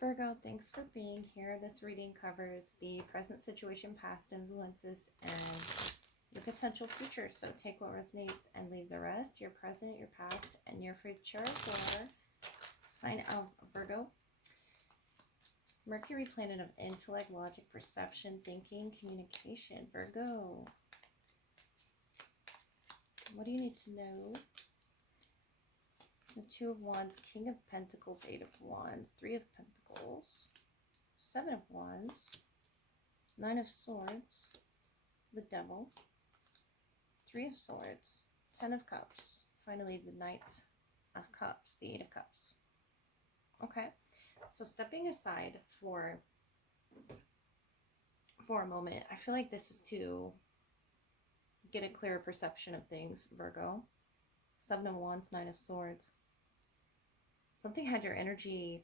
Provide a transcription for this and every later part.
Virgo, thanks for being here. This reading covers the present situation, past influences, and your potential future. So take what resonates and leave the rest. Your present, your past, and your future for sign of Virgo. Mercury, planet of intellect, logic, perception, thinking, communication. Virgo, what do you need to know? The Two of Wands, King of Pentacles, Eight of Wands, Three of Pentacles, Seven of Wands, Nine of Swords, the Devil, Three of Swords, Ten of Cups, finally the Knight of Cups, the Eight of Cups. Okay, so stepping aside for a moment, I feel like this is to get a clearer perception of things, Virgo. Seven of Wands, Nine of Swords. Something had your energy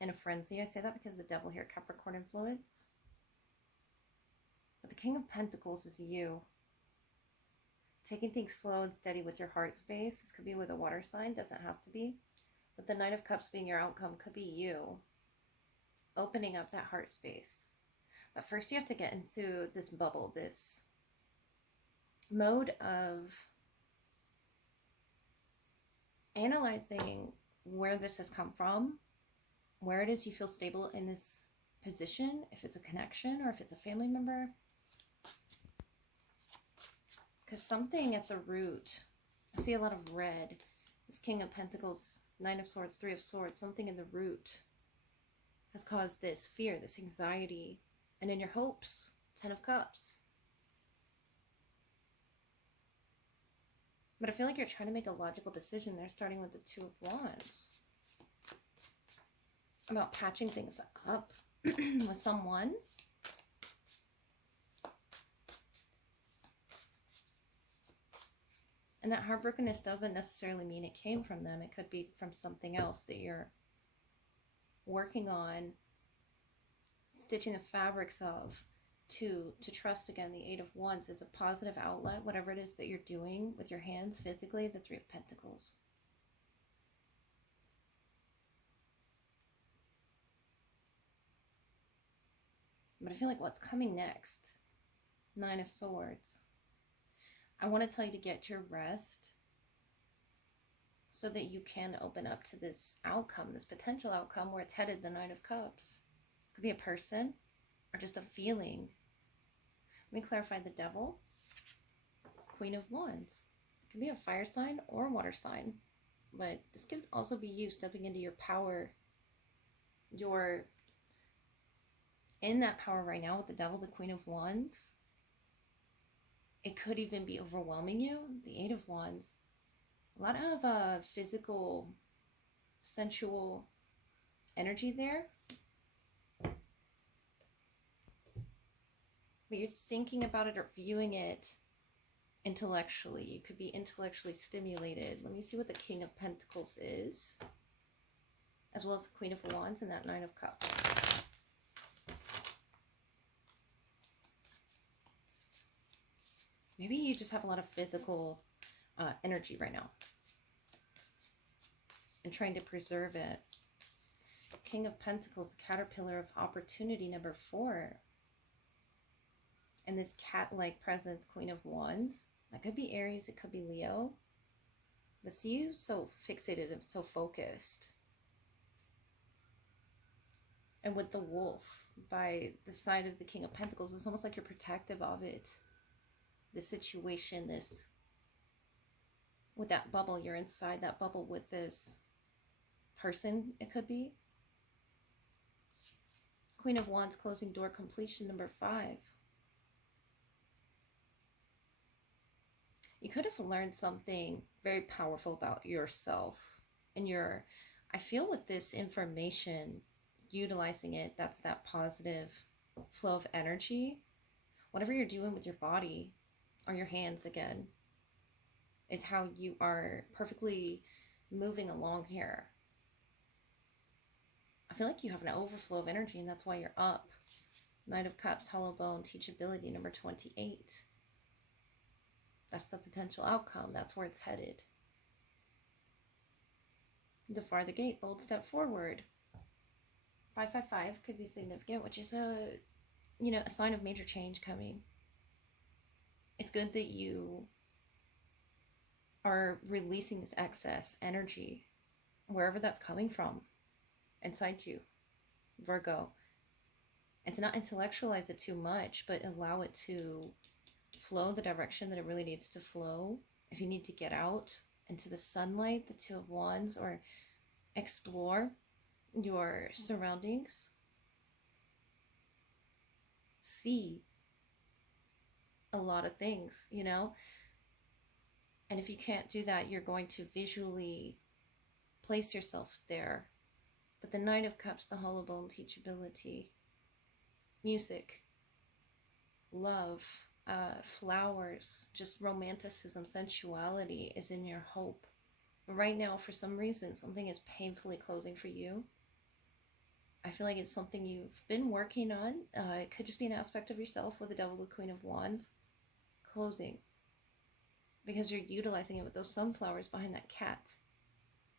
in a frenzy. I say that because the Devil here, Capricorn influence. But the King of Pentacles is you. Taking things slow and steady with your heart space. This could be with a water sign, doesn't have to be. But the Knight of Cups being your outcome could be you opening up that heart space. But first you have to get into this bubble, this mode of analyzing where this has come from, where it is you feel stable in this position, if it's a connection or if it's a family member. Because something at the root, I see a lot of red. This King of Pentacles, Nine of Swords, Three of Swords, something in the root has caused this fear, this anxiety. And in your hopes, Ten of Cups. But I feel like you're trying to make a logical decision there, starting with the Two of Wands. About patching things up with someone. And that heartbrokenness doesn't necessarily mean it came from them. It could be from something else that you're working on, stitching the fabrics of. To trust again. The Eight of Wands is a positive outlet, whatever it is that you're doing with your hands physically. The Three of Pentacles. But I feel like what's coming next? Nine of Swords. I want to tell you to get your rest so that you can open up to this outcome, this potential outcome where it's headed, the Knight of Cups. Could be a person or just a feeling. Let me clarify the Devil. Queen of Wands. It can be a fire sign or a water sign. But this could also be you stepping into your power. You're in that power right now with the Devil, the Queen of Wands. It could even be overwhelming you. The Eight of Wands. A lot of physical, sensual energy there. But you're thinking about it or viewing it intellectually. You could be intellectually stimulated. Let me see what the King of Pentacles is, as well as the Queen of Wands and that Nine of Cups. Maybe you just have a lot of physical energy right now and trying to preserve it. King of Pentacles, the Caterpillar of Opportunity, number 4. And this cat-like presence, Queen of Wands. That could be Aries, it could be Leo. But see you so fixated and so focused. And with the Wolf by the side of the King of Pentacles, it's almost like you're protective of it. The situation, this, with that bubble, you're inside that bubble with this person, it could be. Queen of Wands, closing door, completion, number 5. You could have learned something very powerful about yourself. And I feel with this information, utilizing it, that's that positive flow of energy. Whatever you're doing with your body, or your hands again, is how you are perfectly moving along here. I feel like you have an overflow of energy, and that's why you're up. Knight of Cups, hollow bone, teachability, number 28. That's the potential outcome. That's where it's headed. The farther gate, bold step forward. 555 could be significant, which is a sign of major change coming. It's good that you are releasing this excess energy, wherever that's coming from, inside you, Virgo. And to not intellectualize it too much, but allow it to flow the direction that it really needs to flow. If you need to get out into the sunlight, the Two of Wands, or explore your surroundings, see a lot of things, and if you can't do that, you're going to visually place yourself there. But the Knight of Cups, the hollow bone teachability, music, love, flowers, just romanticism, sensuality is in your hope. But right now, for some reason, something is painfully closing for you. I feel like it's something you've been working on. It could just be an aspect of yourself with the Devil, the Queen of Wands, closing. Because you're utilizing it with those sunflowers behind that cat.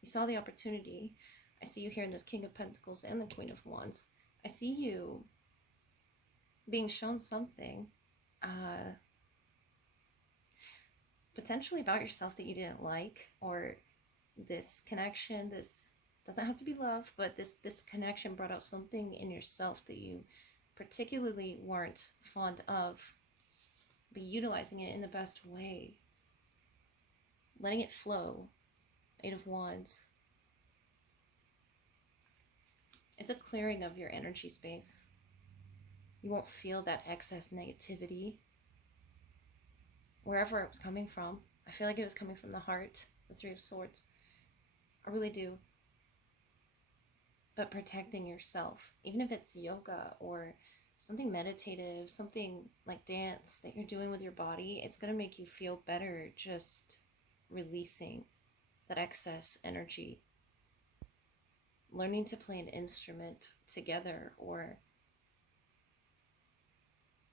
You saw the opportunity. I see you here in this King of Pentacles and the Queen of Wands. I see you being shown something potentially about yourself that you didn't like, or this connection, this doesn't have to be love, but this connection brought out something in yourself that you particularly weren't fond of, but utilizing it in the best way, letting it flow. Eight of Wands. It's a clearing of your energy space. You won't feel that excess negativity wherever it was coming from. I feel like it was coming from the heart, the Three of Swords. I really do. But protecting yourself, even if it's yoga or something meditative, something like dance that you're doing with your body, it's going to make you feel better just releasing that excess energy. Learning to play an instrument together, or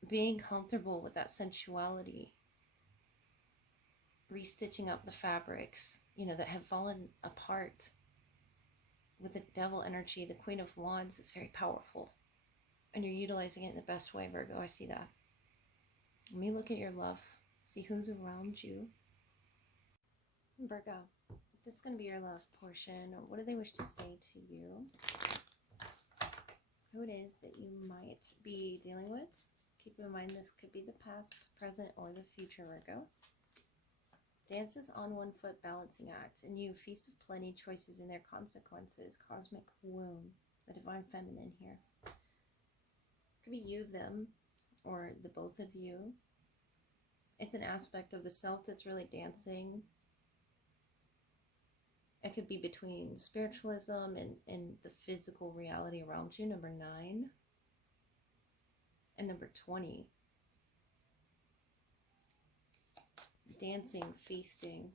being comfortable with that sensuality, restitching up the fabrics, that have fallen apart. With the Devil energy, the Queen of Wands is very powerful, and you're utilizing it in the best way, Virgo. I see that. Let me look at your love, see who's around you. Virgo, if this is going to be your love portion, what do they wish to say to you? Who it is that you might be dealing with. Keep in mind this could be the past, present, or the future, Virgo. Dances on one foot, balancing act, and you, feast of plenty, choices in their consequences, cosmic womb, the divine feminine here. Could be you, them, or the both of you. It's an aspect of the self that's really dancing. It could be between spiritualism and the physical reality around you, number 9, and number 20. Dancing, feasting.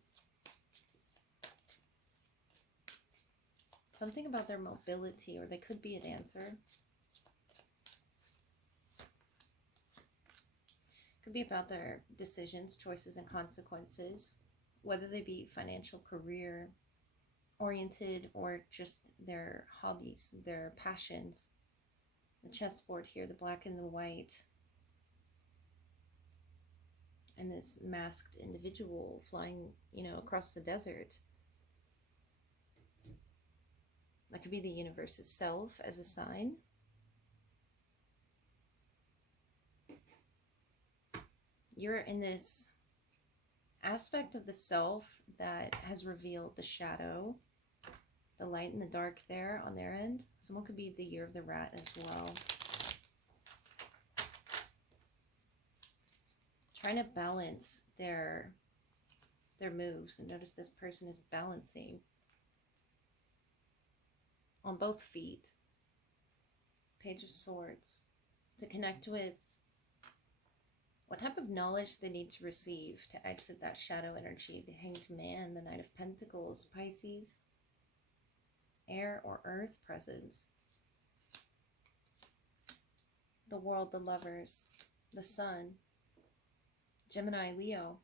Something about their mobility, or they could be a dancer. Could be about their decisions, choices, and consequences, whether they be financial, career oriented, or just their hobbies, their passions. The chessboard here, the black and the white. And this masked individual flying, across the desert. That could be the universe itself as a sign. You're in this aspect of the self that has revealed the shadow, the light and the dark there on their end. Someone could be the year of the rat as well. Trying to balance their moves. And notice this person is balancing on both feet. Page of Swords. To connect with what type of knowledge they need to receive to exit that shadow energy. The Hanged Man, the Knight of Pentacles, Pisces, air or earth presence. The World, the Lovers, the Sun, Gemini, Leo.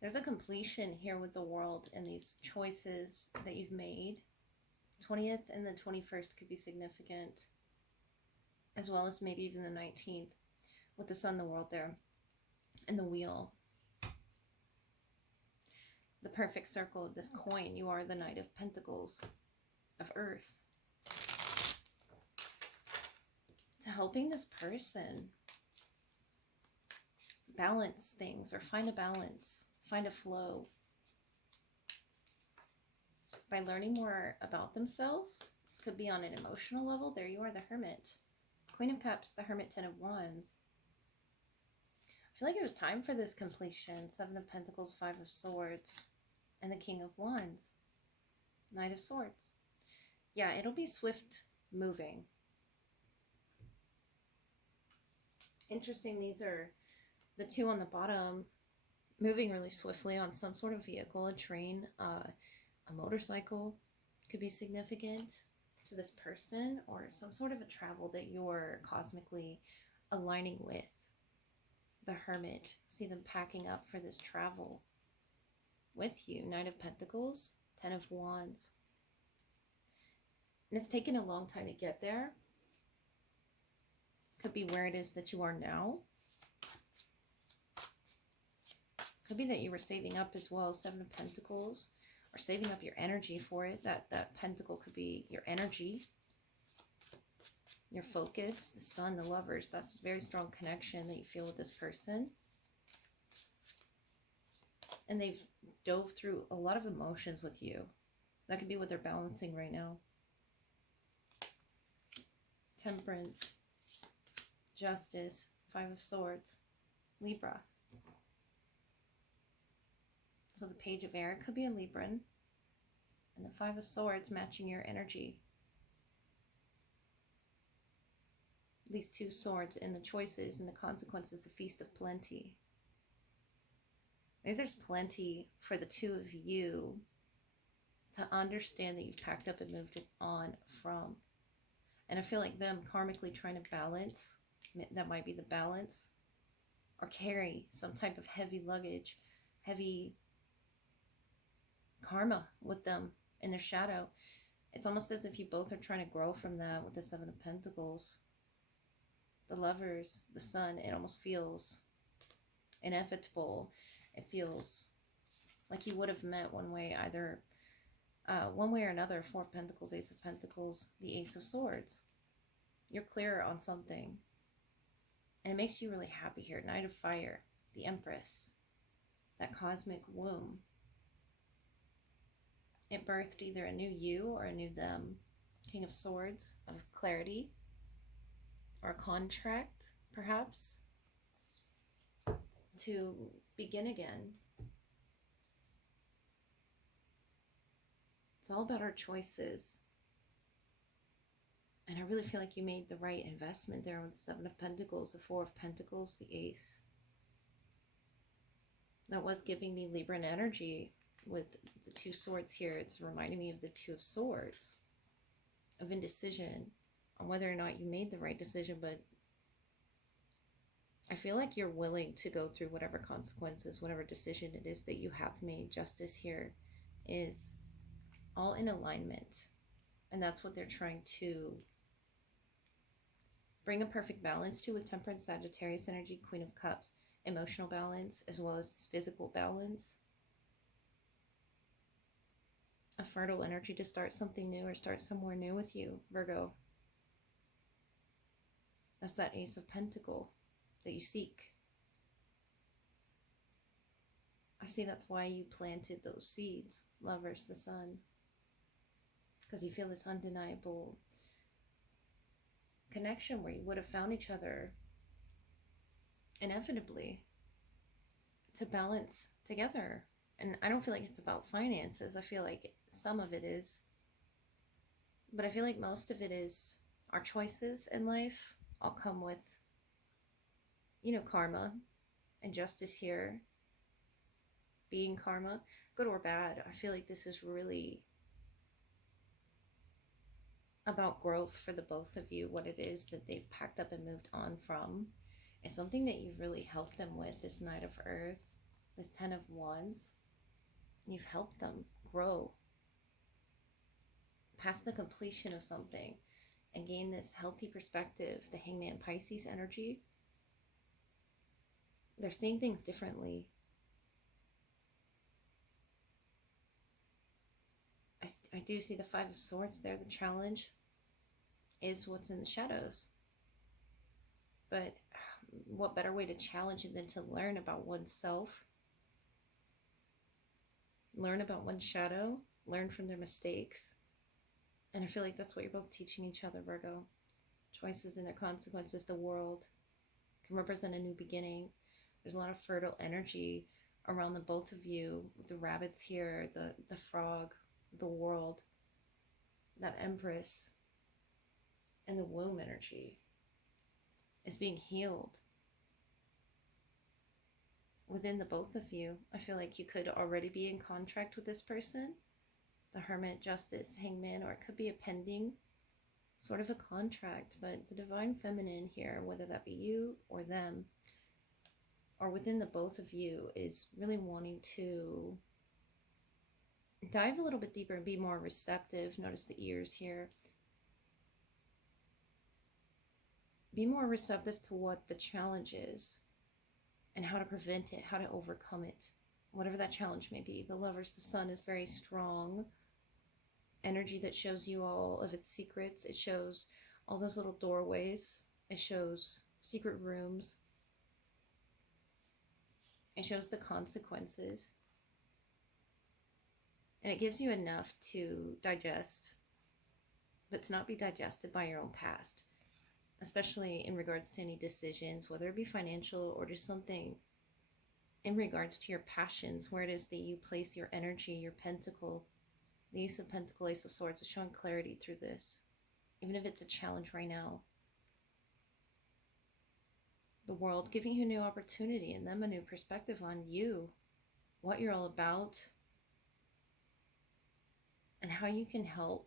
There's a completion here with the World and these choices that you've made. 20th and the 21st could be significant, as well as maybe even the 19th with the sun, the world there, and the wheel. The perfect circle of this coin. You are the Knight of Pentacles of Earth. To helping this person balance things or find a balance, find a flow. By learning more about themselves, this could be on an emotional level. There you are, the Hermit. Queen of Cups, the Hermit, 10 of Wands. I feel like it was time for this completion. 7 of Pentacles, 5 of Swords, and the King of Wands. Knight of Swords. Yeah, it'll be swift moving. Interesting, these are the two on the bottom moving really swiftly on some sort of vehicle, a train, a motorcycle could be significant to this person, or some sort of a travel that you're cosmically aligning with. The Hermit, see them packing up for this travel with you. Knight of Pentacles, 10 of Wands. And it's taken a long time to get there. Could be where it is that you are now. Could be that you were saving up as well. 7 of Pentacles, or saving up your energy for it. That pentacle could be your energy, your focus. The Sun, the Lovers. That's a very strong connection that you feel with this person. And they've dove through a lot of emotions with you. That could be what they're balancing right now. Temperance, Justice, 5 of Swords, Libra. So the Page of Air could be a Libran. And the 5 of Swords matching your energy. These 2 swords and the choices and the consequences, the Feast of Plenty. Maybe there's plenty for the two of you to understand that you've packed up and moved it on from. And I feel like them karmically trying to balance, that might be the balance, or carry some type of heavy luggage, heavy karma with them in their shadow. It's almost as if you both are trying to grow from that with the 7 of Pentacles. The Lovers, the Sun, it almost feels inevitable. It feels like you would have met one way, either one way or another. 4 of Pentacles, Ace of Pentacles, the Ace of Swords. You're clear on something. And it makes you really happy here. Knight of Fire, the Empress, that cosmic womb. It birthed either a new you or a new them. King of Swords, of clarity, or a contract, perhaps, to begin again. It's all about our choices. And I really feel like you made the right investment there with the 7 of Pentacles, the 4 of Pentacles, the Ace. That was giving me Libran energy with the 2 swords here. It's reminding me of the 2 of Swords, of indecision on whether or not you made the right decision, but I feel like you're willing to go through whatever consequences, whatever decision it is that you have made. Justice here is all in alignment. And that's what they're trying to bring a perfect balance to with Temperance, Sagittarius energy, Queen of Cups, emotional balance, as well as physical balance. A fertile energy to start something new or start somewhere new with you, Virgo. That's that Ace of Pentacle that you seek. I see that's why you planted those seeds, Lovers, the Sun. Because you feel this undeniable connection where you would have found each other inevitably to balance together. And I don't feel like it's about finances. I feel like some of it is. But I feel like most of it is our choices in life all come with, you know, karma and justice here. Being karma, good or bad. I feel like this is really about growth for the both of you. What it is that they've packed up and moved on from is something that you've really helped them with. This Knight of Earth, this 10 of Wands. You've helped them grow past the completion of something and gain this healthy perspective. The Hangman Pisces energy, they're seeing things differently. I do see the Five of Swords there. The challenge is what's in the shadows. But what better way to challenge it than to learn about oneself, learn about one's shadow, learn from their mistakes. And I feel like that's what you're both teaching each other, Virgo. Choices and their consequences. The world can represent a new beginning. There's a lot of fertile energy around the both of you. The rabbits here, the frog, the world, that Empress, and the womb energy is being healed within the both of you. I feel like you could already be in contract with this person, the Hermit, Justice, Hangman, or it could be a pending sort of a contract. But the Divine Feminine here, whether that be you or them, or within the both of you, is really wanting to dive a little bit deeper and be more receptive. Notice the ears here. Be more receptive to what the challenge is and how to prevent it, how to overcome it, whatever that challenge may be. The Lovers, the Sun, is very strong energy that shows you all of its secrets. It shows all those little doorways. It shows secret rooms. It shows the consequences. And it gives you enough to digest, but to not be digested by your own past, especially in regards to any decisions, whether it be financial or just something in regards to your passions, where it is that you place your energy, your pentacle. The Ace of Pentacles, Ace of Swords is showing clarity through this, even if it's a challenge right now. The world giving you a new opportunity and them a new perspective on you, what you're all about, and how you can help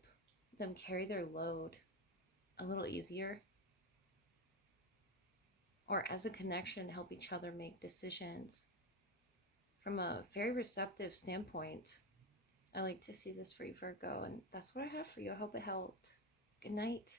them carry their load a little easier. Or as a connection, help each other make decisions from a very receptive standpoint. I like to see this for you, Virgo, and that's what I have for you. I hope it helped. Good night.